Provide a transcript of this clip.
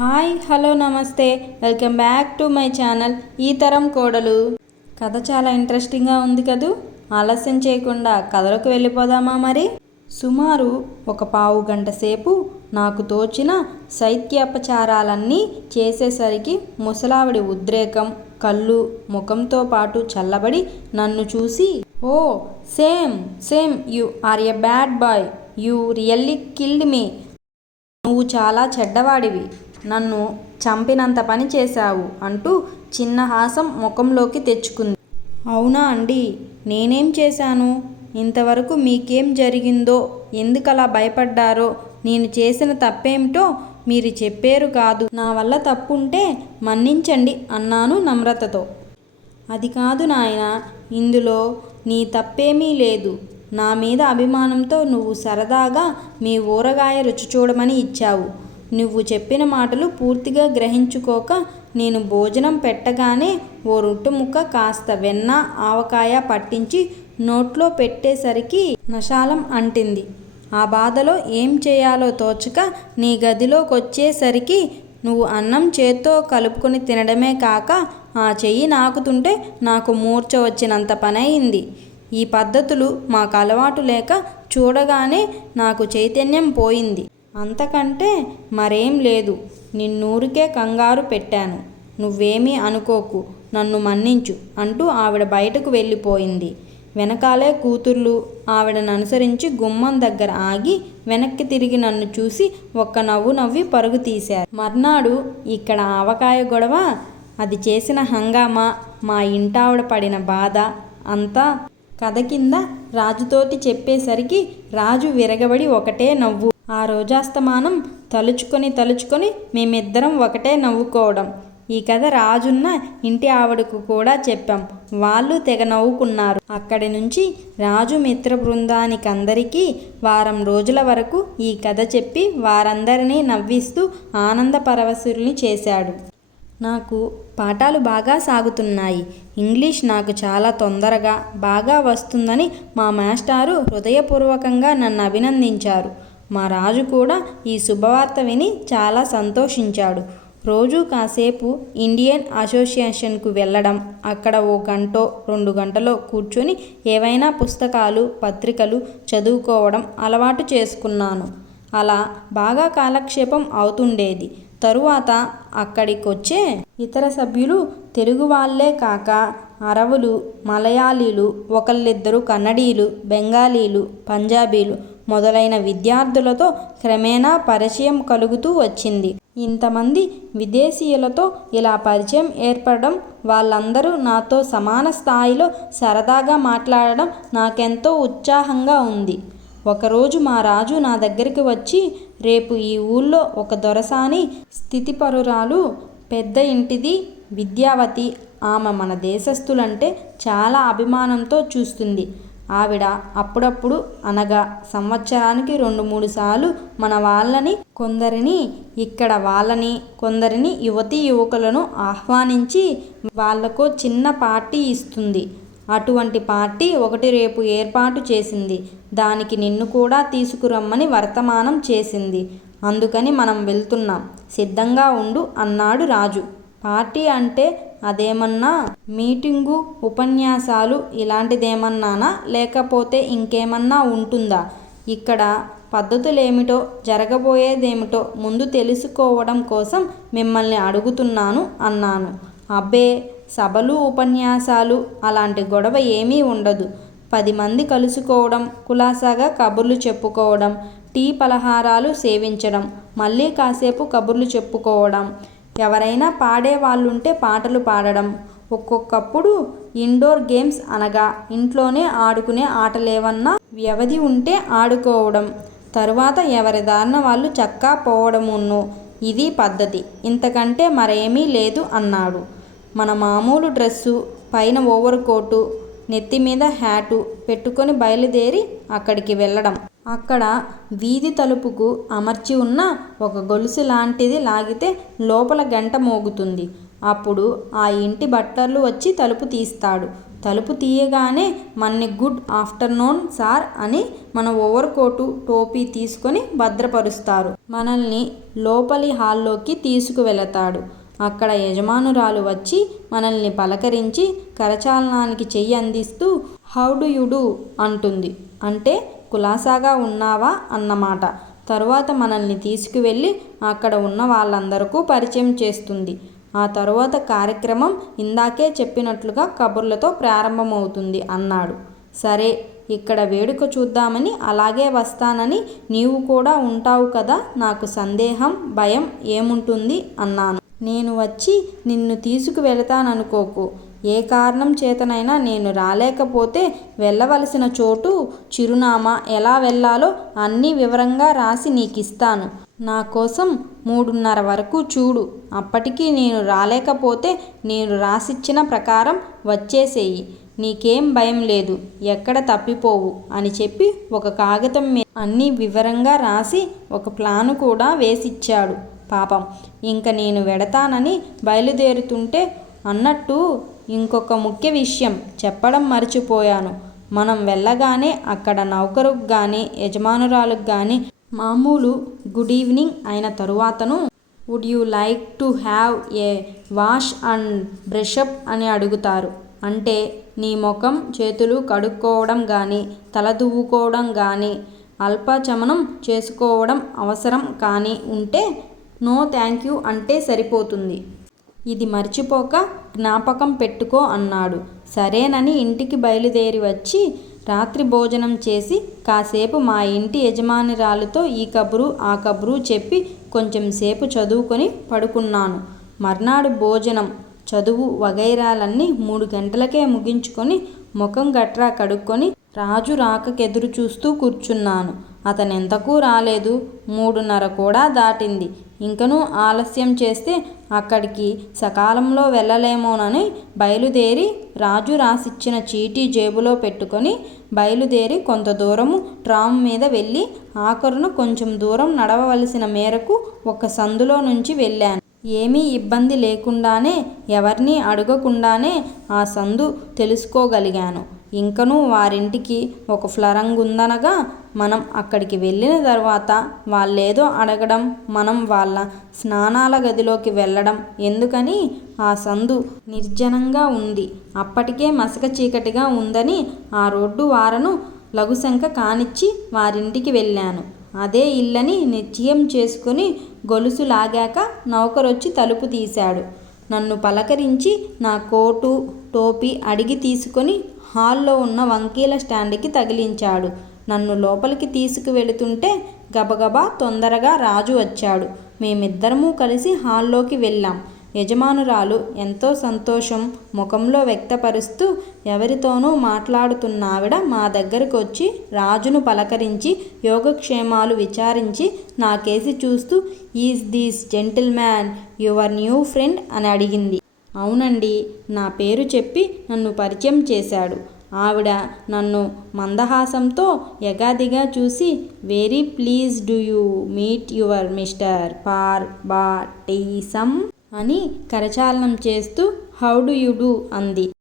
Hi hello నమస్తే. Welcome back to my channel ఈ తరం కోడలు. కథ చాలా ఇంట్రెస్టింగ్గా ఉంది కదూ? ఆలస్యం చేయకుండా కథలోకి వెళ్ళిపోదామా మరి? సుమారు ఒక పావు గంట సేపు నాకు తోచిన శైత్యాపచారాలన్నీ చేసేసరికి ముసలావిడి ఉద్రేకం కళ్ళు ముఖంతో పాటు చల్లబడి నన్ను చూసి ఓ same same you are a bad boy. You really killed me. నువ్వు చాలా చెడ్డవాడివి. నన్ను చంపినంత పని చేశావు అంటూ చిన్న హాసం ముఖంలోకి తెచ్చుకుంది. అవునా అండి నేనేం చేశాను? ఇంతవరకు మీకేం జరిగిందో ఎందుకలా భయపడ్డారో నేను చేసిన తప్పేమిటో మీరు చెప్పారు కాదు. నా వల్ల తప్పుంటే మన్నించండి అన్నాను నమ్రతతో. అది కాదు నాయన ఇందులో నీ తప్పేమీ లేదు. నా మీద అభిమానంతో నువ్వు సరదాగా మీ ఊరగాయ రుచి చూడమని ఇచ్చావు. నువ్వు చెప్పిన మాటలు పూర్తిగా గ్రహించుకోక నేను భోజనం పెట్టగానే ఓ రొట్టు ముక్క కాస్త వెన్న ఆవకాయ పట్టించి నోట్లో పెట్టేసరికి నశాలం అంటింది. ఆ బాధలో ఏం చేయాలో తోచక నీ గదిలోకొచ్చేసరికి నువ్వు అన్నం చేత్తో కలుపుకొని తినడమే కాక ఆ చెయ్యి నాకుతుంటే నాకు మూర్చ వచ్చినంత పనయింది. ఈ పద్ధతులు మాకు అలవాటు లేక చూడగానే నాకు చైతన్యం పోయింది. అంతకంటే మరేం లేదు. నిన్నూరికే కంగారు పెట్టాను. నువ్వేమీ అనుకోకు. నన్ను మన్నించు అంటూ ఆవిడ బయటకు వెళ్ళిపోయింది. వెనకాలే కూతుర్లు ఆవిడను అనుసరించి గుమ్మం దగ్గర ఆగి వెనక్కి తిరిగి నన్ను చూసి ఒక్క నవ్వు నవ్వి పరుగు తీశారు. మర్నాడు ఇక్కడ ఆవకాయ గొడవ అది చేసిన హంగామా మా ఇంటావిడ పడిన బాధ అంతా కథ కింద రాజుతోటి చెప్పేసరికి రాజు విరగబడి ఒకటే నవ్వు. ఆ రోజాస్తమానం తలుచుకొని తలుచుకొని మేమిద్దరం ఒకటే నవ్వుకోవడం. ఈ కథ రాజున్న ఇంటి ఆవిడకు కూడా చెప్పాం. వాళ్ళు తెగ నవ్వుకున్నారు. అక్కడి నుంచి రాజు మిత్ర బృందానికి అందరికీ వారం రోజుల వరకు ఈ కథ చెప్పి వారందరినీ నవ్విస్తూ ఆనంద పరవశుల్ని చేశాడు. నాకు పాఠాలు బాగా సాగుతున్నాయి. ఇంగ్లీష్ నాకు చాలా తొందరగా బాగా వస్తుందని మా మాస్టారు హృదయపూర్వకంగా నన్ను అభినందించారు. మా రాజు కూడా ఈ శుభవార్త విని చాలా సంతోషించాడు. రోజు కాసేపు ఇండియన్ అసోసియేషన్కు వెళ్ళడం అక్కడ ఓ గంటో రెండు గంటలో కూర్చొని ఏవైనా పుస్తకాలు పత్రికలు చదువుకోవడం అలవాటు చేసుకున్నాను. అలా బాగా కాలక్షేపం అవుతుండేది. తరువాత అక్కడికొచ్చే ఇతర సభ్యులు తెలుగు వాళ్ళే కాక అరవులు మలయాళీలు ఒకళ్ళిద్దరు కన్నడీలు బెంగాలీలు పంజాబీలు మొదలైన విద్యార్థులతో క్రమేణా పరిచయం కలుగుతూ వచ్చింది. ఇంతమంది విదేశీయులతో ఇలా పరిచయం ఏర్పడడం వాళ్ళందరూ నాతో సమాన స్థాయిలో సరదాగా మాట్లాడడం నాకెంతో ఉత్సాహంగా ఉంది. ఒకరోజు మా రాజు నా దగ్గరికి వచ్చి రేపు ఈ ఊళ్ళో ఒక దొరసాని స్థితిపరురాలు పెద్ద ఇంటిది విద్యావతి. ఆమె మన దేశస్థులంటే చాలా అభిమానంతో చూస్తుంది. ఆవిడ అప్పుడప్పుడు అనగా సంవత్సరానికి రెండు మూడు సార్లు మన వాళ్ళని కొందరిని ఇక్కడ వాళ్ళని కొందరిని యువతీ యువకులను ఆహ్వానించి వాళ్ళకు చిన్న పార్టీ ఇస్తుంది. అటువంటి పార్టీ ఒకటి రేపు ఏర్పాటు చేసింది. దానికి నిన్ను కూడా తీసుకురమ్మని వర్తమానం చేసింది. అందుకని మనం వెళ్తున్నాం. సిద్ధంగా ఉండు అన్నాడు రాజు. పార్టీ అంటే అదేమన్నా? మీటింగు ఉపన్యాసాలు ఇలాంటిదేమన్నానా? లేకపోతే ఇంకేమన్నా ఉంటుందా? ఇక్కడ పద్ధతులేమిటో జరగబోయేదేమిటో ముందు తెలుసుకోవడం కోసం మిమ్మల్ని అడుగుతున్నాను అన్నాను. అబ్బే సభలు ఉపన్యాసాలు అలాంటి గొడవ ఏమీ ఉండదు. పది మంది కలుసుకోవడం కులాసాగా కబుర్లు చెప్పుకోవడం టీ పలహారాలు సేవించడం మళ్ళీ కాసేపు కబుర్లు చెప్పుకోవడం ఎవరైనా పాడే వాళ్ళుంటే పాటలు పాడడం. ఒక్కొక్కప్పుడు ఇండోర్ గేమ్స్ అనగా ఇంట్లోనే ఆడుకునే ఆటలేవన్నా వ్యవధి ఉంటే ఆడుకోవడం. తరువాత ఎవరి దారిన వాళ్ళు చక్కా పోవడమును ఇది పద్ధతి. ఇంతకంటే మరేమీ లేదు అన్నాడు. మన మామూలు డ్రెస్సు పైన ఓవర్ కోటు నెత్తి మీద హ్యాటు పెట్టుకొని బయలుదేరి అక్కడికి వెళ్ళడం. అక్కడ వీధి తలుపుకు అమర్చి ఉన్న ఒక గొలుసు లాంటిది లాగితే లోపల గంట మోగుతుంది. అప్పుడు ఆ ఇంటి బట్టర్లు వచ్చి తలుపు తీస్తాడు. తలుపు తీయగానే మన్ని గుడ్ ఆఫ్టర్నూన్ సార్ అని మన ఓవర్ కోటు టోపీ తీసుకొని భద్రపరుస్తారు. మనల్ని లోపలి హాల్లోకి తీసుకువెళతాడు. అక్కడ యజమానురాలు వచ్చి మనల్ని పలకరించి కరచాలనానికి చెయ్యి అందిస్తూ హౌ డు యు డూ? అంటుంది. అంటే కులాసాగా ఉన్నావా? అన్నమాట. తరువాత మనల్ని తీసుకువెళ్ళి అక్కడ ఉన్న వాళ్ళందరికీ పరిచయం చేస్తుంది. ఆ తరువాత కార్యక్రమం ఇందాకే చెప్పినట్లుగా కబుర్లతో ప్రారంభమవుతుంది అన్నాడు. సరే ఇక్కడ వేడుక చూద్దామని అలాగే వస్తానని నీవు కూడా ఉంటావు కదా? నాకు సందేహం భయం ఏముంటుంది? అన్నాను. నేను వచ్చి నిన్ను తీసుకువెళతాననుకోకు. ఏ కారణం చేతనైనా నేను రాలేకపోతే వెళ్ళవలసిన చోటు చిరునామా ఎలా వెళ్ళాలో అన్నీ వివరంగా రాసి నీకిస్తాను. నా కోసం మూడున్నర వరకు చూడు. అప్పటికి నేను రాలేకపోతే నేను రాసిచ్చిన ప్రకారం వచ్చేసేయి. నీకేం భయం లేదు. ఎక్కడ తప్పిపోవు అని చెప్పి ఒక కాగితం మీద అన్నీ వివరంగా రాసి ఒక ప్లాను కూడా వేసిచ్చాడు. పాపం. ఇంక నేను వెడతానని బయలుదేరుతుంటే అన్నట్టు ఇంకొక ముఖ్య విషయం చెప్పడం మర్చిపోయాను. మనం వెళ్ళగానే అక్కడ నౌకరుకు కానీ యజమానురాలకు కానీ మామూలు గుడ్ ఈవినింగ్ అయిన తరువాతను would you like to have a wash and brush up అని అడుగుతారు. అంటే నీ ముఖం చేతులు కడుక్కోవడం కానీ తల దువ్వుకోవడం కానీ అల్పచమనం చేసుకోవడం అవసరం కానీ ఉంటే నో థ్యాంక్ యూ అంటే సరిపోతుంది. ఇది మర్చిపోక జ్ఞాపకం పెట్టుకో అన్నాడు. సరేనని ఇంటికి బయలుదేరి వచ్చి రాత్రి భోజనం చేసి కాసేపు మా ఇంటి యజమానిరాలతో ఈ కబురు ఆ కబురు చెప్పి కొంచెం సేపు చదువుకొని పడుకున్నాను. మర్నాడు భోజనం చదువు వగైరాలన్నీ మూడు గంటలకే ముగించుకొని ముఖం గట్రా కడుక్కొని రాజు రాకకెదురు చూస్తూ కూర్చున్నాను. అతనెంతకూ రాలేదు. మూడున్నర కూడా దాటింది. ఇంకనూ ఆలస్యం చేస్తే అక్కడికి సకాలంలో వెళ్ళలేమోనని బయలుదేరి రాజు రాసిచ్చిన చీటీ జేబులో పెట్టుకొని బయలుదేరి కొంత దూరము ట్రామ్ మీద వెళ్ళి ఆఖరున కొంచెం దూరం నడవవలసిన మేరకు ఒక సందులో నుంచి వెళ్ళాను. ఏమీ ఇబ్బంది లేకుండానే ఎవరినీ అడగకుండానే ఆ సందు తెలుసుకోగలిగాను. ఇంకనూ వారింటికి ఒక ఫ్లరంగుందనగా మనం అక్కడికి వెళ్ళిన తర్వాత వాళ్ళేదో అడగడం మనం వాళ్ళ స్నానాల గదిలోకి వెళ్ళడం ఎందుకని ఆ సందు నిర్జనంగా ఉంది. అప్పటికే మసక చీకటిగా ఉందని ఆ రోడ్డు వారను లఘుశంక కానిచ్చి వారింటికి వెళ్ళాను. అదే ఇల్లని నిశ్చయం చేసుకుని గొలుసు లాగాక నౌకరొచ్చి తలుపు తీశాడు. నన్ను పలకరించి నా కోటు టోపీ అడిగి తీసుకొని హాల్లో ఉన్న వంకీల స్టాండ్కి తగిలించాడు. నన్ను లోపలికి తీసుకువెళుతుంటే గబగబా తొందరగా రాజు వచ్చాడు. మేమిద్దరము కలిసి హాల్లోకి వెళ్ళాం. యజమానురాలు ఎంతో సంతోషం ముఖంలో వ్యక్తపరుస్తూ ఎవరితోనూ మాట్లాడుతున్నావిడ మా దగ్గరకు వచ్చి రాజును పలకరించి యోగక్షేమాలు విచారించి నాకేసి చూస్తూ is this gentleman your new friend? అని అడిగింది. అవునండి నా పేరు చెప్పి నన్ను పరిచయం చేశాడు. ఆవిడ నన్ను మందహాసంతో ఎగాదిగా చూసి very please do you meet your mister పార్ బా టీసమ్ అని కరచాలనం చేస్తూ హౌ డు యు డూ అంది.